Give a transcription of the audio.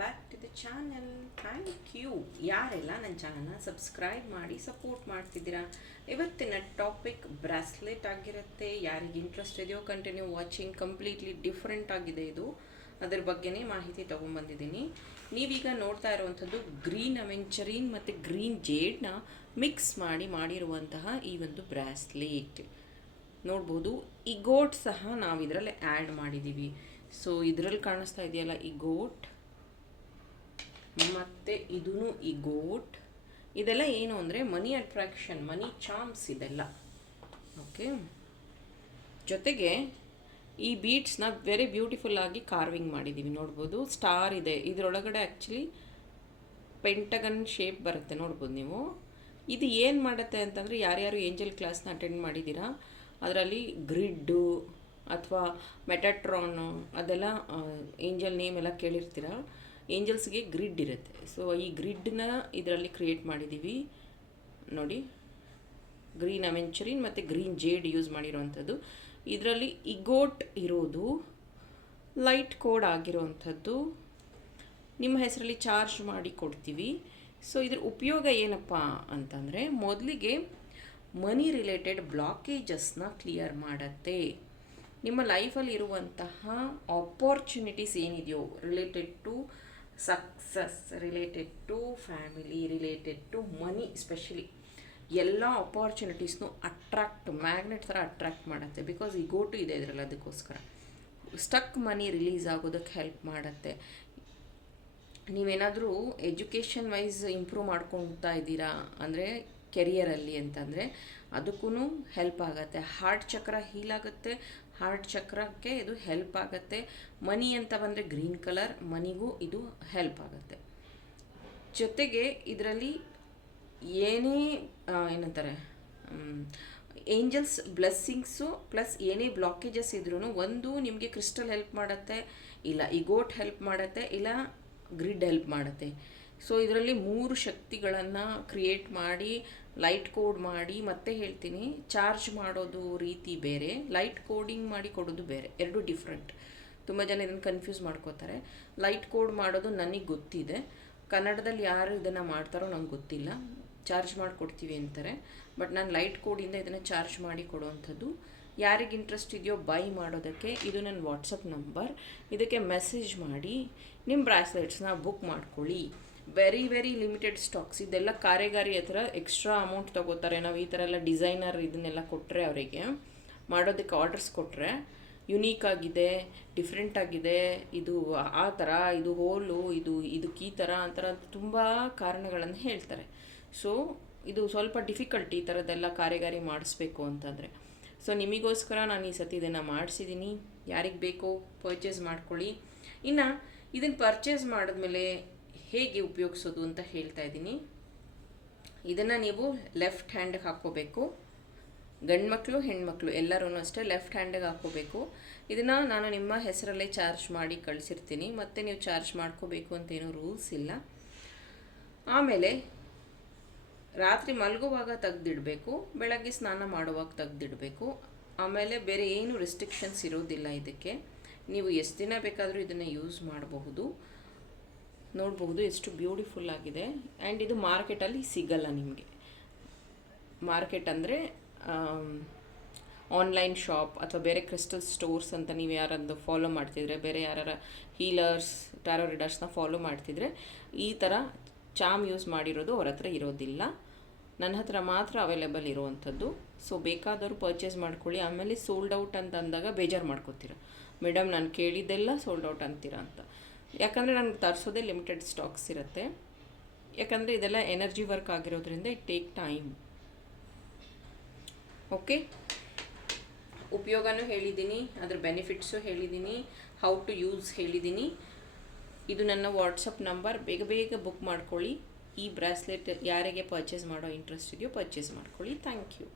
Back to the channel. Thank you ಯಾರೆಲ್ಲ ನನ್ನ ಚಾನಲ್ನ ಸಬ್ಸ್ಕ್ರೈಬ್ ಮಾಡಿ ಸಪೋರ್ಟ್ ಮಾಡ್ತಿದ್ದೀರಾ. ಇವತ್ತಿನ ಟಾಪಿಕ್ ಬ್ರಾಸ್ಲೆಟ್ ಆಗಿರುತ್ತೆ. ಯಾರಿಗೆ ಇಂಟ್ರೆಸ್ಟ್ ಇದೆಯೋ ಕಂಟಿನ್ಯೂ ವಾಚಿಂಗ್. ಕಂಪ್ಲೀಟ್ಲಿ ಡಿಫ್ರೆಂಟ್ ಆಗಿದೆ ಇದು, ಅದ್ರ ಬಗ್ಗೆನೇ ಮಾಹಿತಿ ತೊಗೊಂಬಂದಿದ್ದೀನಿ. ನೀವೀಗ ನೋಡ್ತಾ ಇರುವಂಥದ್ದು ಗ್ರೀನ್ ಅವೆಂಚರಿನ್ ಮತ್ತು ಗ್ರೀನ್ ಜೇಡ್ನ ಮಿಕ್ಸ್ ಮಾಡಿರುವಂತಹ ಈ ಒಂದು ಬ್ರಾಸ್ಲೆಟ್ ನೋಡ್ಬೋದು. ಈ ಗೋಟ್ ಸಹ ನಾವು ಇದರಲ್ಲಿ ಆ್ಯಡ್ ಮಾಡಿದ್ದೀವಿ. ಸೊ ಇದರಲ್ಲಿ ಕಾಣಿಸ್ತಾ ಇದೆಯಲ್ಲ ಈ ಗೋಟ್, ಮತ್ತು ಇದೂ ಈ ಗೋಟ್. ಇದೆಲ್ಲ ಏನು ಅಂದರೆ ಮನಿ ಅಟ್ರಾಕ್ಷನ್, ಮನಿ ಚಾಮ್ಸ್ ಇದೆಲ್ಲ. ಓಕೆ, ಜೊತೆಗೆ ಈ ಬೀಡ್ಸ್ನ ವೆರಿ ಬ್ಯೂಟಿಫುಲ್ ಆಗಿ ಕಾರ್ವಿಂಗ್ ಮಾಡಿದ್ದೀವಿ. ನೋಡ್ಬೋದು ಸ್ಟಾರ್ ಇದೆ ಇದರೊಳಗಡೆ. ಆ್ಯಕ್ಚುಲಿ ಪೆಂಟಗನ್ ಶೇಪ್ ಬರುತ್ತೆ, ನೋಡ್ಬೋದು ನೀವು. ಇದು ಏನು ಮಾಡುತ್ತೆ ಅಂತಂದರೆ, ಯಾರ್ಯಾರು ಏಂಜಲ್ ಕ್ಲಾಸ್ನ ಅಟೆಂಡ್ ಮಾಡಿದ್ದೀರಾ ಅದರಲ್ಲಿ ಗ್ರಿಡ್ಡು ಅಥವಾ ಮೆಟಾಟ್ರಾನು ಅದೆಲ್ಲ ಏಂಜಲ್ ನೇಮ್ ಎಲ್ಲ ಕೇಳಿರ್ತೀರ. ಏಂಜಲ್ಸ್ಗೆ ಗ್ರಿಡ್ ಇರುತ್ತೆ. ಸೊ ಈ ಗ್ರಿಡ್ನ ಇದರಲ್ಲಿ ಕ್ರಿಯೇಟ್ ಮಾಡಿದ್ದೀವಿ ನೋಡಿ. ಗ್ರೀನ್ ಅವೆಂಚರಿನ್ ಮತ್ತು ಗ್ರೀನ್ ಜೇಡ್ ಯೂಸ್ ಮಾಡಿರೋವಂಥದ್ದು. ಇದರಲ್ಲಿ ಇಗೋಟ್ ಇರೋದು ಲೈಟ್ ಕೋಡ್ ಆಗಿರೋವಂಥದ್ದು. ನಿಮ್ಮ ಹೆಸರಲ್ಲಿ ಚಾರ್ಜ್ ಮಾಡಿ ಕೊಡ್ತೀವಿ. ಸೊ ಇದ್ರ ಉಪಯೋಗ ಏನಪ್ಪ ಅಂತಂದರೆ, ಮೊದಲಿಗೆ ಮನಿ ರಿಲೇಟೆಡ್ ಬ್ಲಾಕೇಜಸ್ನ ಕ್ಲಿಯರ್ ಮಾಡುತ್ತೆ. ನಿಮ್ಮ ಲೈಫಲ್ಲಿ ಇರುವಂತಹ ಆಪರ್ಚುನಿಟೀಸ್ ಏನಿದೆಯೋ related to success, related to family, related to money, specially ಎಲ್ಲ ಆಪರ್ಚುನಿಟೀಸ್ನು ಮ್ಯಾಗ್ನೆಟ್ ಥರ ಅಟ್ರ್ಯಾಕ್ಟ್ ಮಾಡುತ್ತೆ. ಬಿಕಾಸ್ ಈ ಗೋಟು ಇದೆ ಇದರಲ್ಲಿ, ಅದಕ್ಕೋಸ್ಕರ ಸ್ಟಕ್ ಮನಿ ರಿಲೀಸ್ ಆಗೋದಕ್ಕೆ ಹೆಲ್ಪ್ ಮಾಡುತ್ತೆ. ನೀವೇನಾದರೂ ಎಜುಕೇಷನ್ ವೈಸ್ ಇಂಪ್ರೂವ್ ಮಾಡ್ಕೊಳ್ತಾ ಇದ್ದೀರಾ ಅಂದರೆ ಕೆರಿಯರಲ್ಲಿ ಅಂತಂದರೆ ಅದಕ್ಕೂ ಹೆಲ್ಪ್ ಆಗುತ್ತೆ. ಹಾರ್ಟ್ ಚಕ್ರ ಹೀಲ್ ಆಗುತ್ತೆ, ಹಾರ್ಟ್ ಚಕ್ರಕ್ಕೆ ಇದು ಹೆಲ್ಪ್ ಆಗುತ್ತೆ. ಮನಿ ಅಂತ ಬಂದರೆ ಗ್ರೀನ್ ಕಲರ್, ಮನಿಗೂ ಇದು ಹೆಲ್ಪ್ ಆಗುತ್ತೆ. ಜೊತೆಗೆ ಇದರಲ್ಲಿ ಏನೇ ಏನಂತಾರೆ ಏಂಜಲ್ಸ್ ಬ್ಲೆಸ್ಸಿಂಗ್ಸು ಪ್ಲಸ್ ಏನೇ ಬ್ಲಾಕೇಜಸ್ ಇದ್ರೂ, ಒಂದು ನಿಮಗೆ ಕ್ರಿಸ್ಟಲ್ ಹೆಲ್ಪ್ ಮಾಡುತ್ತೆ, ಇಲ್ಲ ಈ ಗೋಟ್ ಹೆಲ್ಪ್ ಮಾಡುತ್ತೆ, ಇಲ್ಲ ಗ್ರಿಡ್ ಹೆಲ್ಪ್ ಮಾಡುತ್ತೆ. ಸೊ ಇದರಲ್ಲಿ 3 ಶಕ್ತಿಗಳನ್ನು ಕ್ರಿಯೇಟ್ ಮಾಡಿ ಲೈಟ್ ಕೋಡ್ ಮಾಡಿ, ಮತ್ತೆ ಹೇಳ್ತೀನಿ, ಚಾರ್ಜ್ ಮಾಡೋದು ರೀತಿ ಬೇರೆ, ಲೈಟ್ ಕೋಡಿಂಗ್ ಮಾಡಿ ಕೊಡೋದು ಬೇರೆ, ಎರಡು ಡಿಫ್ರೆಂಟ್. ತುಂಬ ಜನ ಇದನ್ನು ಕನ್ಫ್ಯೂಸ್ ಮಾಡ್ಕೋತಾರೆ. ಲೈಟ್ ಕೋಡ್ ಮಾಡೋದು ನನಗೆ ಗೊತ್ತಿದೆ, ಕನ್ನಡದಲ್ಲಿ ಯಾರು ಇದನ್ನು ಮಾಡ್ತಾರೋ ನಂಗೆ ಗೊತ್ತಿಲ್ಲ. ಚಾರ್ಜ್ ಮಾಡಿ ಕೊಡ್ತೀವಿ ಅಂತಾರೆ, ಬಟ್ ನಾನು ಲೈಟ್ ಕೋಡಿಂದ ಇದನ್ನು ಚಾರ್ಜ್ ಮಾಡಿ ಕೊಡುವಂಥದ್ದು. ಯಾರಿಗೆ ಇಂಟ್ರೆಸ್ಟ್ ಇದೆಯೋ ಬೈ ಮಾಡೋದಕ್ಕೆ ಇದು ನನ್ನ ವಾಟ್ಸಪ್ ನಂಬರ್. ಇದಕ್ಕೆ ಮೆಸೇಜ್ ಮಾಡಿ ನಿಮ್ಮ ಬ್ರಾಸ್ಲೆಟ್ಸ್ನ ಬುಕ್ ಮಾಡ್ಕೊಳ್ಳಿ. Very limited stocks. ಇದೆಲ್ಲ ಕಾರೆಗಾರಿ ಹತ್ರ ಎಕ್ಸ್ಟ್ರಾ ಅಮೌಂಟ್ ತೊಗೋತಾರೆ. ನಾವು ಈ ಥರ ಎಲ್ಲ ಡಿಸೈನರ್ ಇದನ್ನೆಲ್ಲ ಕೊಟ್ಟರೆ, ಅವರಿಗೆ ಮಾಡೋದಕ್ಕೆ ಆರ್ಡರ್ಸ್ ಕೊಟ್ಟರೆ, ಯುನೀಕ್ ಆಗಿದೆ, ಡಿಫ್ರೆಂಟ್ ಆಗಿದೆ, ಇದು ಆ ಥರ, ಇದು ಹೋಲು, ಇದಕ್ಕೆ ಈ ಥರ ಅಂತರ ತುಂಬ ಕಾರಣಗಳನ್ನು ಹೇಳ್ತಾರೆ. ಸೊ ಇದು ಸ್ವಲ್ಪ ಡಿಫಿಕಲ್ಟ್ ಈ ಥರದ್ದೆಲ್ಲ ಕಾರೆಗಾರಿ ಮಾಡಿಸ್ಬೇಕು ಅಂತಂದರೆ. ಸೊ ನಿಮಗೋಸ್ಕರ ನಾನು ಈ ಸತಿ ಇದನ್ನು ಮಾಡಿಸಿದ್ದೀನಿ. ಯಾರಿಗೆ ಬೇಕೋ ಪರ್ಚೇಸ್ ಮಾಡ್ಕೊಳ್ಳಿ. ಇನ್ನು ಇದನ್ನು ಪರ್ಚೇಸ್ ಮಾಡಿದ್ಮೇಲೆ ಹೇಗೆ ಉಪಯೋಗಿಸೋದು ಅಂತ ಹೇಳ್ತಾ ಇದ್ದೀನಿ. ಇದನ್ನು ನೀವು ಲೆಫ್ಟ್ ಹ್ಯಾಂಡಿಗೆ ಹಾಕ್ಕೋಬೇಕು. ಗಂಡ್ಮಕ್ಳು ಹೆಣ್ಮಕ್ಳು ಎಲ್ಲರೂ ಅಷ್ಟೇ ಲೆಫ್ಟ್ ಹ್ಯಾಂಡಿಗೆ ಹಾಕ್ಕೋಬೇಕು. ಇದನ್ನು ನಾನು ನಿಮ್ಮ ಹೆಸರಲ್ಲೇ ಚಾರ್ಜ್ ಮಾಡಿ ಕಳಿಸಿರ್ತೀನಿ, ಮತ್ತು ನೀವು ಚಾರ್ಜ್ ಮಾಡ್ಕೋಬೇಕು ಅಂತೇನೂ ರೂಲ್ಸ್ ಇಲ್ಲ. ಆಮೇಲೆ ರಾತ್ರಿ ಮಲಗುವಾಗ ತೆಗೆದಿಡಬೇಕು, ಬೆಳಗ್ಗೆ ಸ್ನಾನ ಮಾಡುವಾಗ ತೆಗೆದಿಡಬೇಕು. ಆಮೇಲೆ ಬೇರೆ ಏನು ರೆಸ್ಟ್ರಿಕ್ಷನ್ಸ್ ಇರೋದಿಲ್ಲ ಇದಕ್ಕೆ. ನೀವು ಎಷ್ಟು ದಿನ ಬೇಕಾದರೂ ಇದನ್ನು ಯೂಸ್ ಮಾಡಬಹುದು. ನೋಡಬಹುದು ಎಷ್ಟು ಬ್ಯೂಟಿಫುಲ್ ಆಗಿದೆ. ಆ್ಯಂಡ್ ಇದು ಮಾರ್ಕೆಟಲ್ಲಿ ಸಿಗಲ್ಲ ನಿಮಗೆ. ಮಾರ್ಕೆಟ್ ಅಂದರೆ ಆನ್ಲೈನ್ ಶಾಪ್ ಅಥವಾ ಬೇರೆ ಕ್ರಿಸ್ಟಲ್ ಸ್ಟೋರ್ಸ್ ಅಂತ ನೀವು ಯಾರಾದ್ರು ಫಾಲೋ ಮಾಡ್ತಿದ್ರೆ, ಬೇರೆ ಯಾರು ಹೀಲರ್ಸ್, ಟ್ಯಾರೋ ರೀಡರ್ಸ್ನ ಫಾಲೋ ಮಾಡ್ತಿದ್ರೆ, ಈ ಥರ ಚಾಮ್ ಯೂಸ್ ಮಾಡಿರೋದು ಅವ್ರ ಹತ್ರ ಇರೋದಿಲ್ಲ. ನನ್ನ ಹತ್ರ ಮಾತ್ರ ಅವೈಲೇಬಲ್ ಇರುವಂಥದ್ದು. ಸೊ ಬೇಕಾದವರು ಪರ್ಚೇಸ್ ಮಾಡ್ಕೊಳ್ಳಿ. ಆಮೇಲೆ ಸೋಲ್ಡ್ ಔಟ್ ಅಂತ ಅಂದಾಗ ಬೇಜಾರು ಮಾಡ್ಕೋತೀರ, ಮೇಡಮ್ ನಾನು ಕೇಳಿದ್ದೆಲ್ಲ ಸೋಲ್ಡ್ ಔಟ್ ಅಂತೀರ ಅಂತ. ಯಾಕಂದರೆ ನನಗೆ ತರಿಸೋದೇ ಲಿಮಿಟೆಡ್ ಸ್ಟಾಕ್ಸ್ ಇರುತ್ತೆ. ಯಾಕಂದರೆ ಇದೆಲ್ಲ ಎನರ್ಜಿ ವರ್ಕ್ ಆಗಿರೋದ್ರಿಂದ ಇಟ್ ಟೇಕ್ ಟೈಮ್. ಓಕೆ, ಉಪಯೋಗನೂ ಹೇಳಿದ್ದೀನಿ, ಅದ್ರ ಬೆನಿಫಿಟ್ಸು ಹೇಳಿದ್ದೀನಿ, ಹೌ ಟು ಯೂಸ್ ಹೇಳಿದ್ದೀನಿ. ಇದು ನನ್ನ ವಾಟ್ಸಪ್ ನಂಬರ್. ಬೇಗ ಬುಕ್ ಮಾಡ್ಕೊಳ್ಳಿ. ಈ ಬ್ರಾಸ್ಲೆಟ್ ಯಾರಿಗೆ ಪರ್ಚೇಸ್ ಮಾಡೋ ಇಂಟ್ರೆಸ್ಟ್ ಇದೆಯೋ ಪರ್ಚೇಸ್ ಮಾಡ್ಕೊಳ್ಳಿ. Thank you.